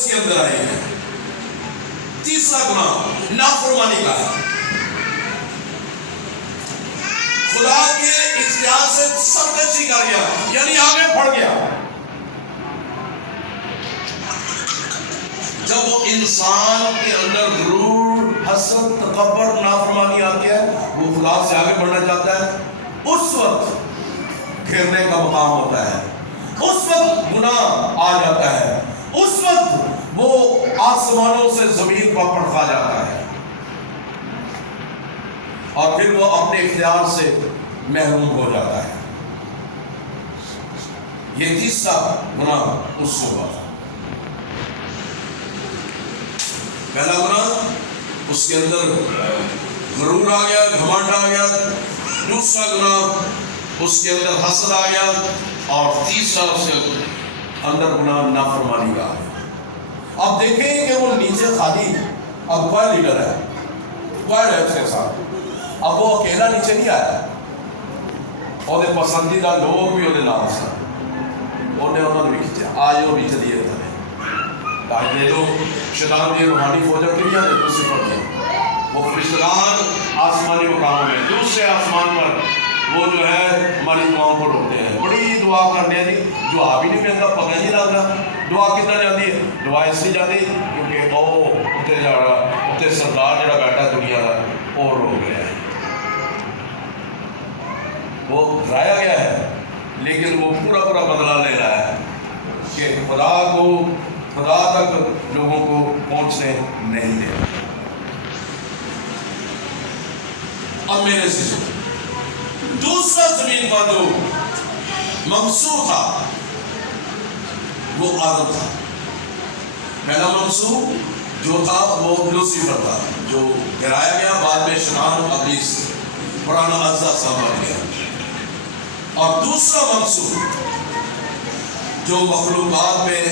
اس کے اندر آئی ہے۔ تیسرا گناہ نافرمانی کا ہے، خدا کے اختیار سے سرکشی کر گیا، یعنی آگے بڑھ گیا۔ جب وہ انسان کے اندر غرور، حسد، تکبر، نافرمانی آتی ہے، وہ خدا سے آگے بڑھنا چاہتا ہے، اس وقت گھرنے کا مقام ہوتا ہے، اس وقت گناہ آ جاتا ہے، اس وقت وہ آسمانوں سے زمین پر پڑکا جاتا ہے، اور پھر وہ اپنے اختیار سے محروم ہو جاتا ہے۔ یہ تیسرا گناہ اس سے ہوا۔ پہلا گناہ اس کے اندر غرور آ گیا، گھمنڈ آ گیا، دوسرا گناہ اس کے اندر حسد آ گیا، اور تیسرا اس کے اندر گناہ نافرمانی کا آ گیا۔ اب دیکھیں کہ وہ نیچے خالی، اب کوئی لیڈر ہے، کوئی ہے اس کے ساتھ، اب وہ اکیلا نیچے نہیں آیا، اور پسندیدہ لوگ بھی وہ نام سے انہوں نے بھی کھینچا، آج وہ بھی چلیے تھے تاکہ دے دو شیطان دی روحانی فوجوں کے لیے دوسری پر دیا، وہ فرشتگان آسمانی مقاموں میں دوسرے آسمان پر وہ جو ہے ہماری دعاؤں کو روکتے ہیں، بڑی دعا کرنے دی، دعا بھی نہیں ملتا، پتہ ہی نہیں لگ رہا دعا کتنا جاتی ہے، دعا اس لیے جاتی کیونکہ او اتنے جا رہا اتنے سردار جڑا بیٹھا دنیا کا اور رو گیا ہے، وہ ڈرایا گیا ہے، لیکن وہ پورا بدلہ لے رہا ہے کہ خدا تک لوگوں کو پہنچنے نہیں دے۔ اب میرے سے دوسرا زمین پر جو ممسوح تھا وہ آدم تھا۔ پہلا ممسوح جو تھا وہ لوسیفر تھا، جو گرایا گیا، بعد میں شیطان ابلیس پرانا اجزا سا بن گیا، اور دوسرا ممسوح جو مخلوقات میں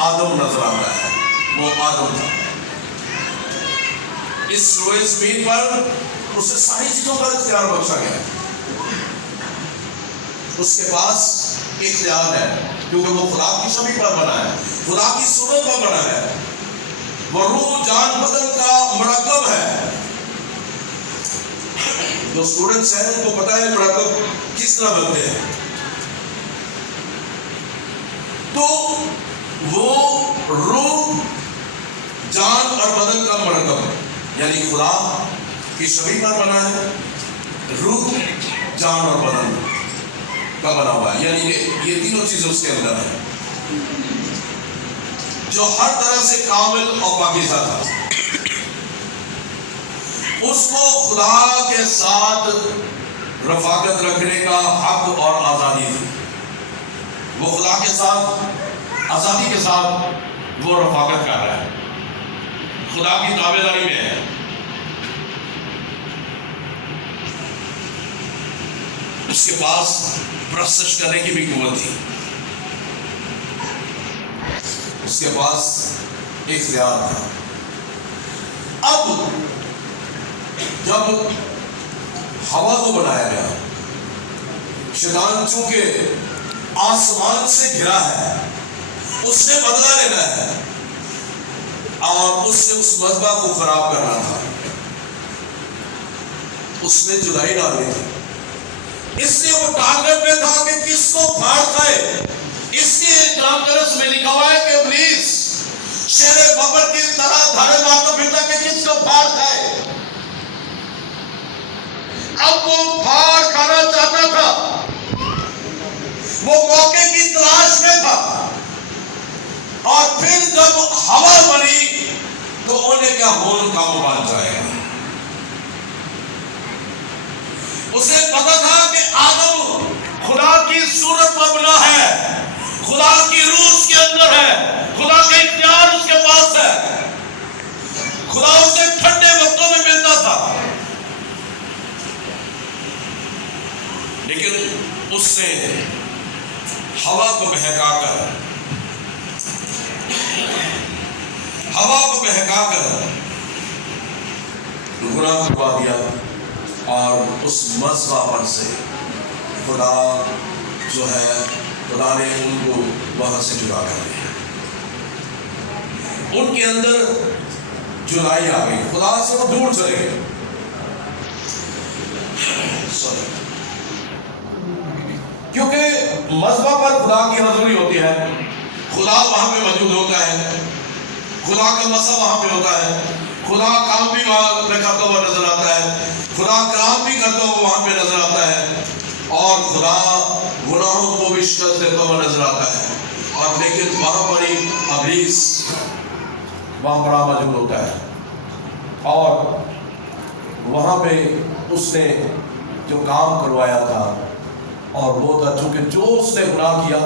آدم نظر آتا ہے وہ آدم تھا۔ اس روئے زمین پر اسے ساری چیزوں کا اختیار بخشا گیا، اس کے پاس اختیار ہے کیونکہ وہ خدا کی شبیہ پر بنا ہے، خدا کی صورت پر بنا ہے، وہ روح جان بدن کا مرکب ہے۔ جو اسٹوڈنٹس ہیں ان کو پتا ہے مرکب کس طرح بنتے ہیں، تو وہ روح جان اور بدن کا مرکب ہے، یعنی خدا کی شبیہ پر بنا ہے، روح جان اور بدن کا بنا ہوا ہے، یعنی یہ تینوں چیزیں اس کے اندر ہیں، جو ہر طرح سے کامل اور پاکیزہ تھا۔ اس کو خدا کے ساتھ رفاقت رکھنے کا حق اور آزادی تھی، وہ خدا کے ساتھ آزادی کے ساتھ وہ رفاقت کر رہا ہے، خدا کی تابعداری میں ہے۔ اس کے پاس پرستش کرنے کی بھی قوت تھی، اس کے پاس اختیار تھا۔ اب جب ہوا کو بنایا گیا، شیطان چونکہ آسمان سے گرا ہے، اس نے بدلہ لینا ہے اور اس نے اس مذبح کو خراب کرنا تھا، اس نے جدائی ڈالنی تھی، اس لیے وہ ٹارگٹ میں تھا کہ کس کو پھاڑ کھائے۔ اس لیے کلام کرس میں لکھا ہوا ہے کہ ابلیس شیر ببر کی طرح دھاڑے مارتا پھرتا کہ کس کو پھاڑ کھائے۔ اب وہ پھاڑ کھانا چاہتا تھا، وہ موقع کی تلاش میں تھا، اور پھر جب ہوا بنی تو انہیں کیا ہون کام بن جائے گا۔ اسے پتا تھا کہ آدم خدا کی صورت پر بنا ہے، خدا کی روح اس کے اندر ہے، خدا کا اختیار اس کے پاس ہے، خدا اسے ٹھنڈے وقتوں میں ملتا تھا، لیکن اس نے ہوا کو بہکا کر گناہ کروا دیا، اور اس مذبح پر سے خدا جو ہے، خدا نے ان کو وہاں سے جدا کر دیا۔ ان کے اندر جدائی آ گئی، خدا سے وہ دور چلے گئے. کیونکہ مذبح پر خدا کی حضوری ہوتی ہے، خدا وہاں پہ موجود ہوتا ہے، خدا کا مسا وہاں پہ ہوتا ہے، خدا کام بھی وہاں پہ کرتا ہوا نظر آتا ہے، خدا کلام بھی کرتا ہوا وہاں پہ نظر آتا ہے، اور خدا گناہوں کو بھی شکست دیتا ہوا نظر آتا ہے. اور لیکن وہاں پر ہی ابلیس وہاں پر موجود ہوتا ہے، اور وہاں پہ اس نے جو کام کروایا تھا، اور وہ تھا چونکہ جو اس نے گناہ کیا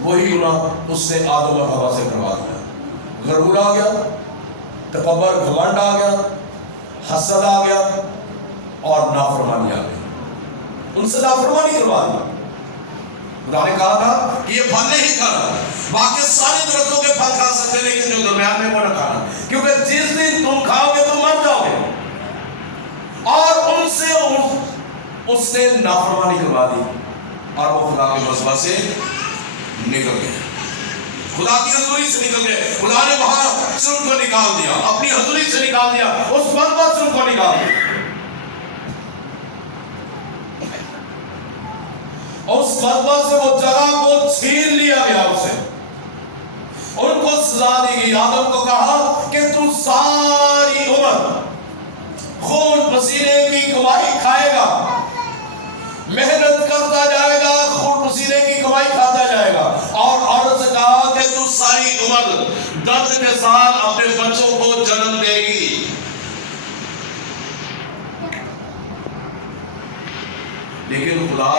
وہی گناہ اس نے آدم اور حوا سے کروا دیا. غرور آ گیا، تکبر گھمنڈ آ گیا، حسد آ گیا، اور نافرمانی آ گئی. ان سے نافرمانی کروا دی. خدا نے کہا تھا کہ یہ پھل نہیں کھانا، باقی سارے درختوں کے پھل کھا سکتے لیکن جو درمیان میں وہ نہ کھانا، کیونکہ جس دن تم کھاؤ گے تم مر جاؤ گے. اور ان سے اس نے نافرمانی کروا دی، اور وہ خدا کے مذبح سے نکل گئے، خدا کی حضوری سے نکل گئے. خدا نے وہاں سے ان کو نکال دیا، اپنی حضوری سے نکال دیا، اس مذبح سے ان کو نکال دیا. اس مذبح سے وہ جگہ کو چھین لیا گیا، اسے ان کو سزا دی گئی. آدم کو کہا کہ تو ساری عمر خون پسینے کی کمائی کھائے گا، محنت کرتا جائے گا، خون پسینے کی کمائی کھاتا جائے گا. اور عورت سے کہا کہ تو ساری عمر درد کے ساتھ اپنے بچوں کو جنم دے گی. لیکن خدا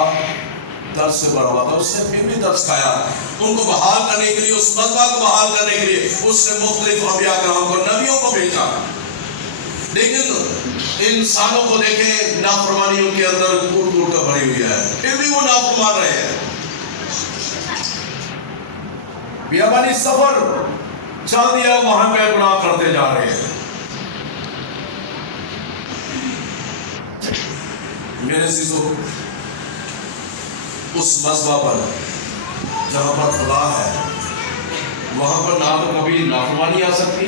درد سے بھرا ہوا تھا، اس نے پھر بھی درد کھایا. ان کو بحال کرنے کے لیے، اس مذبح کو بحال کرنے کے لیے اس نے مختلف انبیاء کرام کو، نبیوں کو بھیجا. لیکن انسانوں کو دیکھیں، نافرمانی ان کے اندر کوٹ کوٹ کر بھری ہوئی ہے، پھر بھی وہ نافرمان رہے ہیں. بیابانی سفر چل دیا، وہاں پہ گناہ کرتے جا رہے ہیں. میرے عزیزو، اس مذبح پر جہاں پر خدا ہے وہاں پر نہ تو کبھی نافرمانی آ سکتی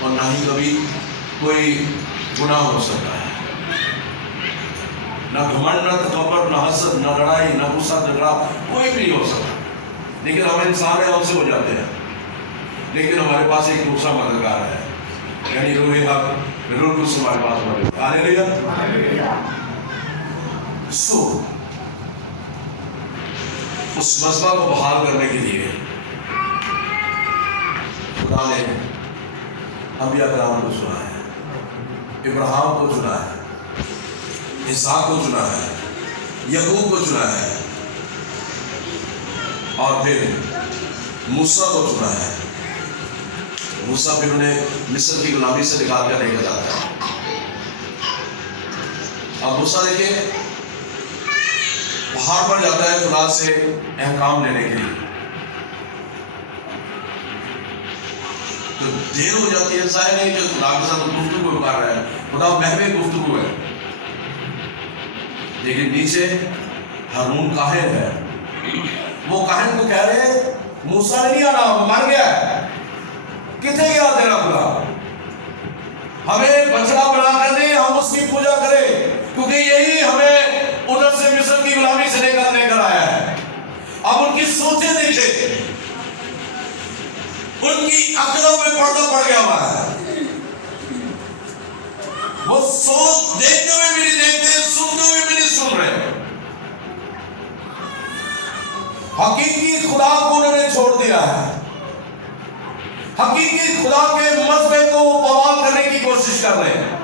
اور نہ ہی کبھی کوئی گناہ ہو سکتا ہے. نہ گھمنڈ، نہ تکبر، نہ حسد، نہ لڑائی، نہ غصہ، جھگڑا، کوئی بھی نہیں ہو سکتا. لیکن ہم انسان ہیں، ہم سے ہو جاتے ہیں. لیکن ہمارے پاس ایک دوسرا مددگار ہے، یعنی روح حق، روح القدس ہمارے پاس موجود ہے. ہاللیلویہ. سو اس مذبح کو بحال کرنے کے لیے خدا نے انبیاء کرام کو چنا ہے، ابراہیم کو چنا ہے، اسحاق کو چنا ہے، یعقوب کو چنا ہے، اور پھر موسیٰ کو چنا ہے. موسیٰ پھر انہیں مصر کی غلامی سے نکال کر لے کے جاتا ہے. اب موسیٰ دیکھیں پہاڑ پر جاتا ہے خدا سے احکام لینے کے لیے، تو دیر ہو جاتی ہے. ظاہر نہیں کہ خدا کے ساتھ گفتگو کر رہا ہے، خدا محو گفتگو ہے. لیکن نیچے ہارون کاہن ہے، وہ کاہن کو کہہ رہے ہیں موسیٰ نے نہیں آنا، وہ مر گیا ہے. کتنے گیا تیرا خدا؟ ہمیں بچڑا بنا کر دے، ہم اس کی پوجا کریں، کیونکہ یہی ہمیں ادھر سے مصر کی غلامی سے لے کر آیا ہے. اب ان کی سوچیں دیکھیں، ان کی عقلوں میں پردہ پڑ گیا ہوا ہے. وہ سوچ دیکھتے ہوئے بھی نہیں دیکھتے، سنتے ہوئے بھی نہیں سن رہے. حقیقی خدا کو انہوں نے چھوڑ دیا ہے. حقیقی خدا کے مذبح کو بحال کرنے کی کوشش کر رہے ہیں.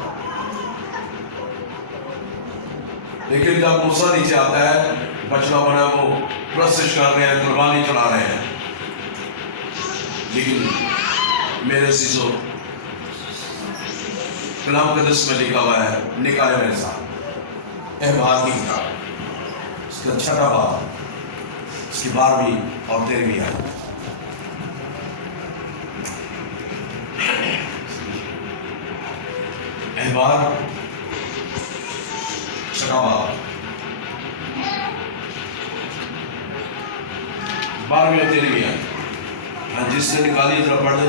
لیکن جب موسیٰ نیچے آتا ہے، بچڑا بنا وہ پرستش کر رہے ہیں، قربانی چڑھا رہے ہیں. لیکن میرے عزیزو، کلام مقدس میں لکھا ہوا ہے، نکالے میرے ساتھ احبار کی کتاب، اس کا 6واں باب، اس کی 12ویں اور 13ویں آیت. احبار 6واں باب 12ویں اور 13ویں آیت. ہاں جس نے نکالی ذرا پڑھ دے.